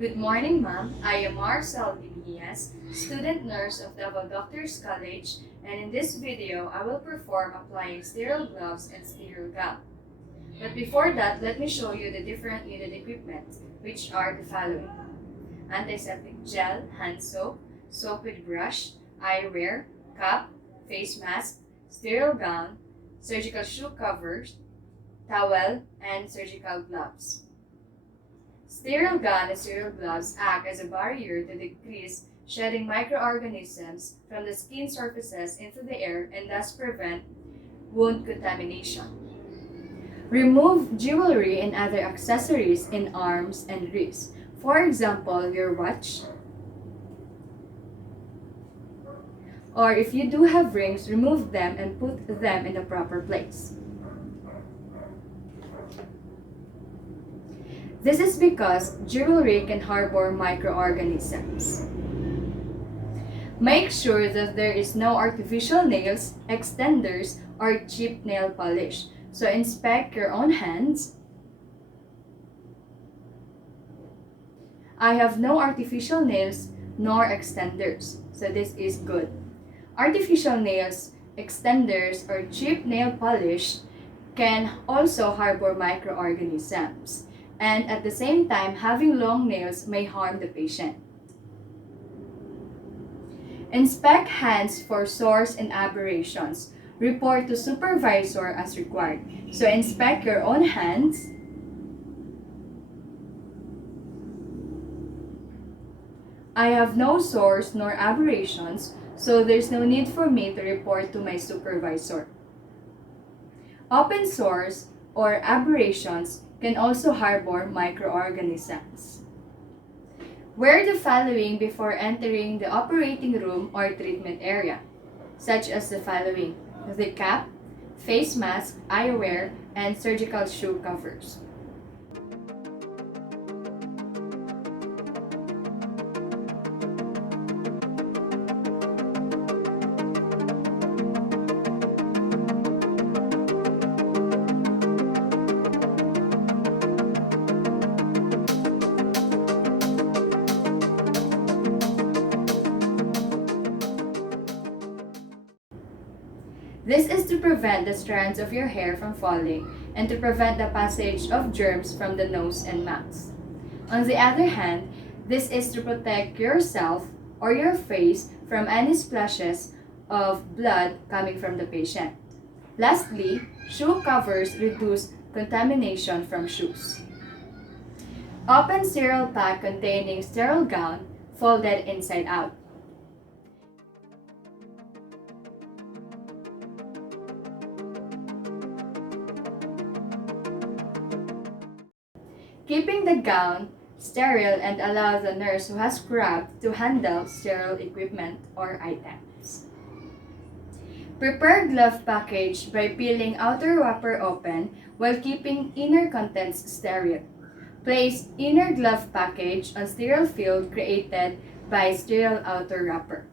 Good morning, ma'am. I am Marcel Dibias, student nurse of Davao Doctors College, and in this video, I will perform applying sterile gloves and sterile gown. But before that, let me show you the different needed equipment, which are the following: antiseptic gel, hand soap, soap with brush, eyewear, cap, face mask, sterile gown, surgical shoe covers, towel, and surgical gloves. Sterile gown and sterile gloves act as a barrier to decrease shedding microorganisms from the skin surfaces into the air and thus prevent wound contamination. Remove jewelry and other accessories in arms and wrists. For example, your watch. Or if you do have rings, remove them and put them in the proper place. This is because jewelry can harbor microorganisms. Make sure that there is no artificial nails, extenders, or cheap nail polish. So inspect your own hands. I have no artificial nails nor extenders, so this is good. Artificial nails, extenders, or cheap nail polish can also harbor microorganisms, and at the same time, having long nails may harm the patient. Inspect hands for sores and aberrations. Report to supervisor as required. So inspect your own hands. I have no sores nor aberrations, so there's no need for me to report to my supervisor. Open sores or aberrations can also harbor microorganisms. Wear the following before entering the operating room or treatment area, such as the following: the cap, face mask, eyewear, and surgical shoe covers. This is to prevent the strands of your hair from falling and to prevent the passage of germs from the nose and mouth. On the other hand, this is to protect yourself or your face from any splashes of blood coming from the patient. Lastly, shoe covers reduce contamination from shoes. Open sterile pack containing sterile gown folded inside out. Keeping the gown sterile and allow the nurse who has scrubbed to handle sterile equipment or items. Prepare glove package by peeling outer wrapper open while keeping inner contents sterile. Place inner glove package on sterile field created by sterile outer wrapper.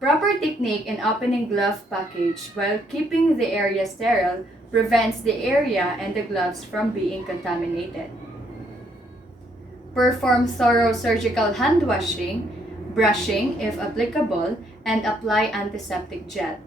Proper technique in opening glove package while keeping the area sterile prevents the area and the gloves from being contaminated. Perform thorough surgical hand washing, brushing if applicable, and apply antiseptic gel.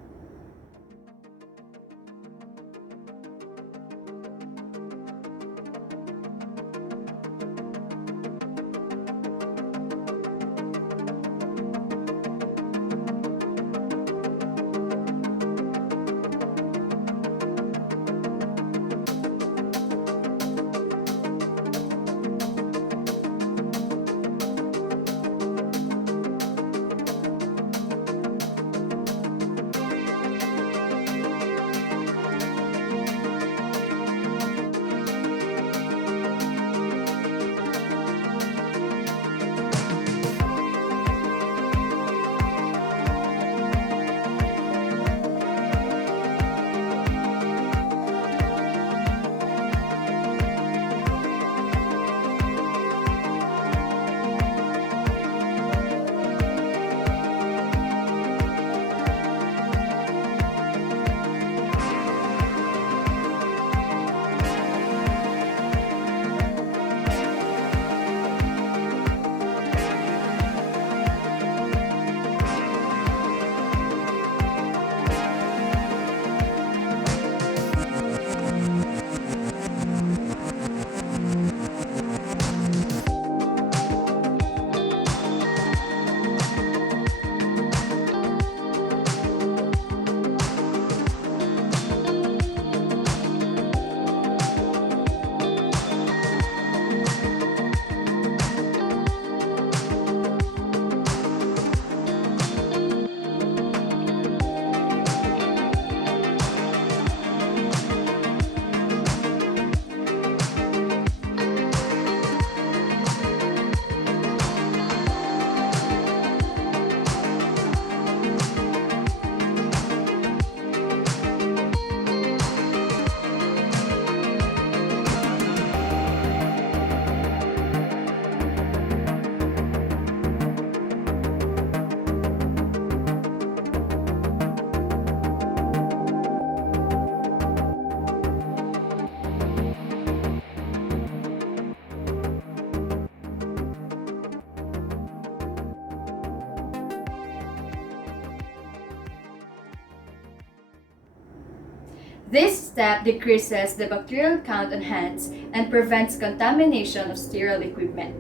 This step decreases the bacterial count on hands and prevents contamination of sterile equipment.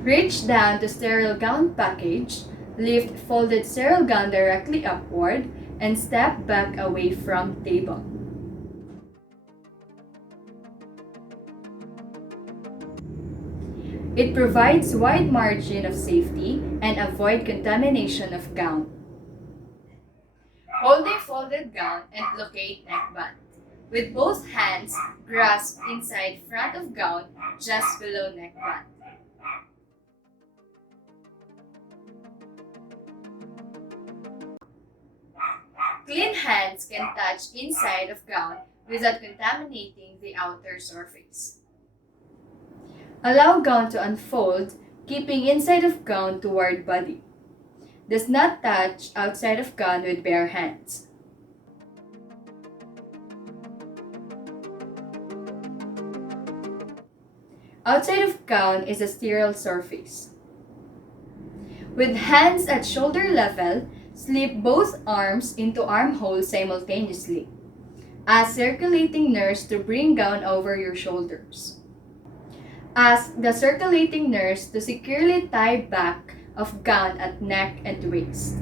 Reach down to sterile gown package, lift folded sterile gown directly upward, and step back away from table. It provides wide margin of safety and avoid contamination of gown. Hold a folded gown and locate neckband. With both hands, grasp inside front of gown just below neckband. Clean hands can touch inside of gown without contaminating the outer surface. Allow gown to unfold, keeping inside of gown toward body. Does not touch outside of gown with bare hands. Outside of gown is a sterile surface. With hands at shoulder level, slip both arms into armholes simultaneously. Ask circulating nurse to bring gown over your shoulders. Ask the circulating nurse to securely tie back of gown at neck and waist.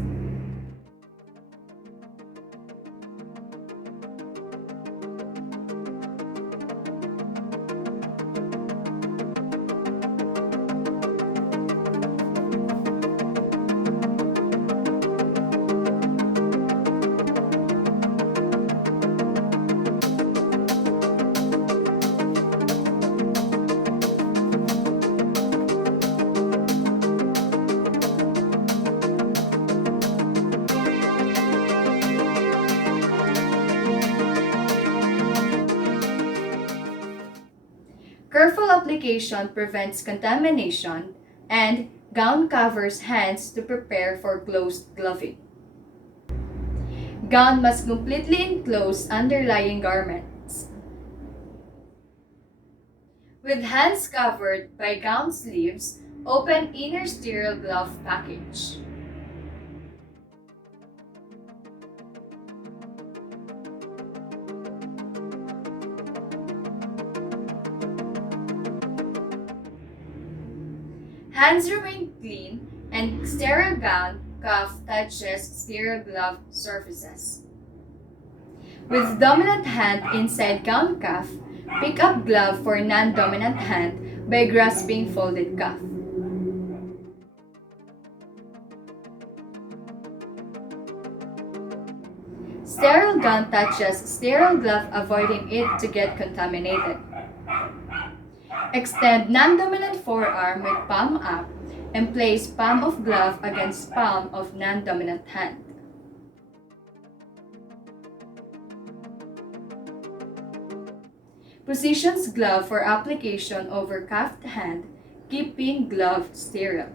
Careful application prevents contamination, and gown covers hands to prepare for closed gloving. Gown must completely enclose underlying garments. With hands covered by gown sleeves, open inner sterile glove package. Hands remain clean and sterile gown cuff touches sterile glove surfaces. With dominant hand inside gown cuff, pick up glove for non-dominant hand by grasping folded cuff. Sterile gown touches sterile glove, avoiding it to get contaminated. Extend non-dominant forearm with palm up and place palm of glove against palm of non-dominant hand. Positions glove for application over cuffed hand, keeping glove sterile.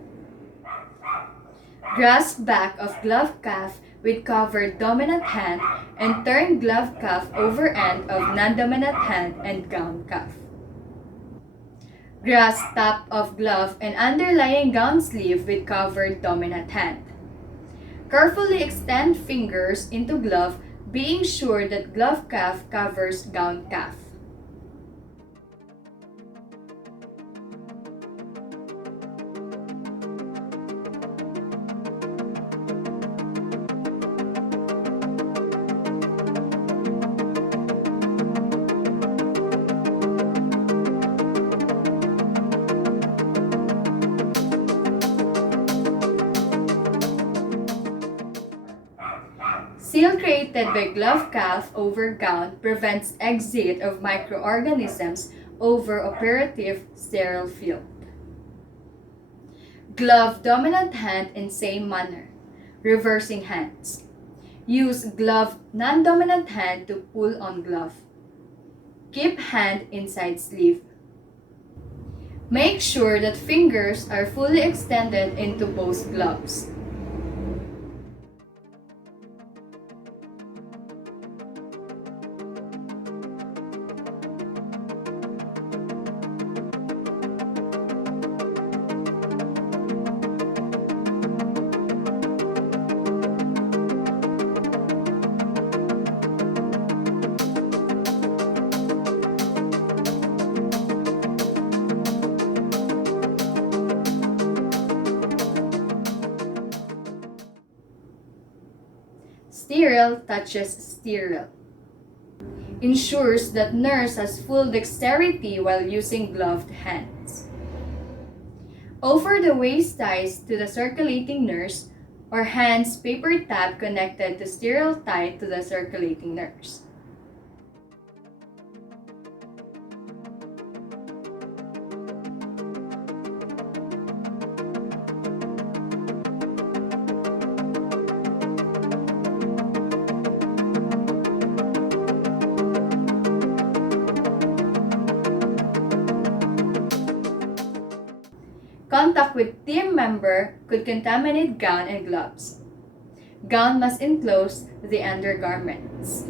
Grasp back of glove cuff with covered dominant hand and turn glove cuff over end of non-dominant hand and gown cuff. Grasp top of glove and underlying gown sleeve with covered dominant hand. Carefully extend fingers into glove, being sure that glove cuff covers gown cuff. Seal created by glove cuff over gown prevents exit of microorganisms over operative sterile field. Glove dominant hand in same manner, reversing hands. Use glove non-dominant hand to pull on glove. Keep hand inside sleeve. Make sure that fingers are fully extended into both gloves. Sterile touches sterile. Ensures that nurse has full dexterity while using gloved hands. Over the waist ties to the circulating nurse, or hands paper tab connected to sterile tie to the circulating nurse. Contact with team member could contaminate gown and gloves. Gown must enclose the undergarments.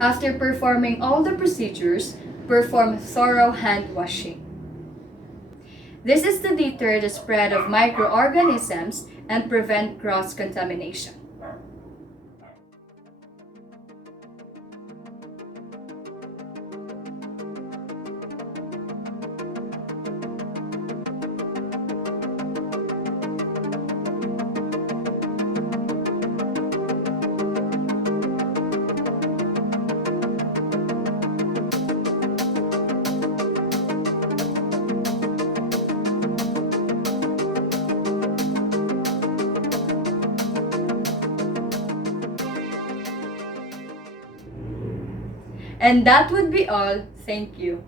After performing all the procedures, perform thorough hand washing. This is to deter the spread of microorganisms and prevent cross-contamination. And that would be all. Thank you.